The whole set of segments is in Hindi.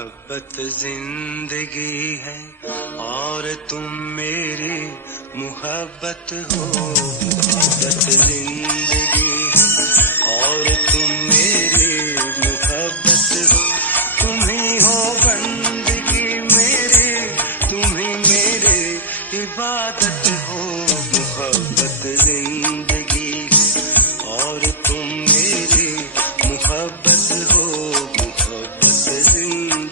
मोहब्बत जिंदगी है और तुम मेरी मोहब्बत हो। मोहब्बत जिंदगी है और तुम मेरी मोहब्बत हो। तुम ही हो बंदगी मेरी, तुम ही मेरे इबादत हो। मोहब्बत जिंदगी और तुम मेरी मोहब्बत हो। मोहब्बत जिंदगी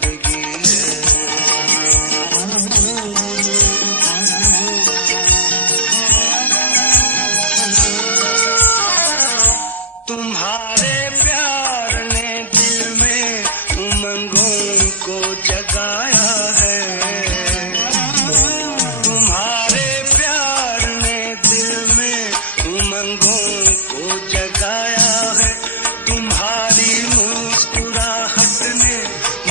तुम्हारे प्यार ने दिल में उमंगों को जगाया है। तुम्हारे प्यार ने दिल में उमंगों को जगाया है। तुम्हारी मुस्कुराहट ने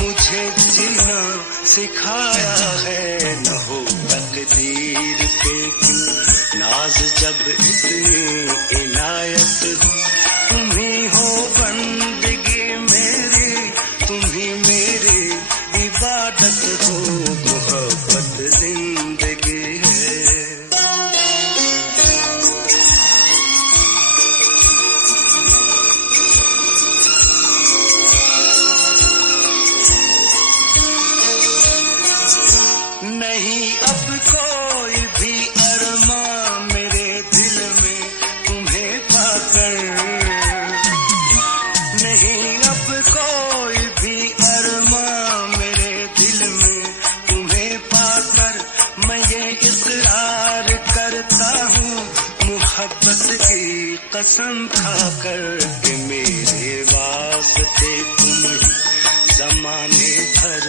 मुझे जीना सिखाया है। न हो तकदीर पे क्यों नाज जब इतनी इनायत हो। तुम ही हो बंदगी मेरी, तुम ही मेरी इबादत हो। मोहब्बत जिंदगी है। नहीं अब कोई भी अरमां मेरे दिल में तुम्हें पाकर। नहीं अब कोई भी अरमां मेरे दिल में तुम्हें पाकर। मैं ये इकरार करता हूँ मोहब्बत की कसम खाकर कि मेरे वास्ते तुम जमाने भर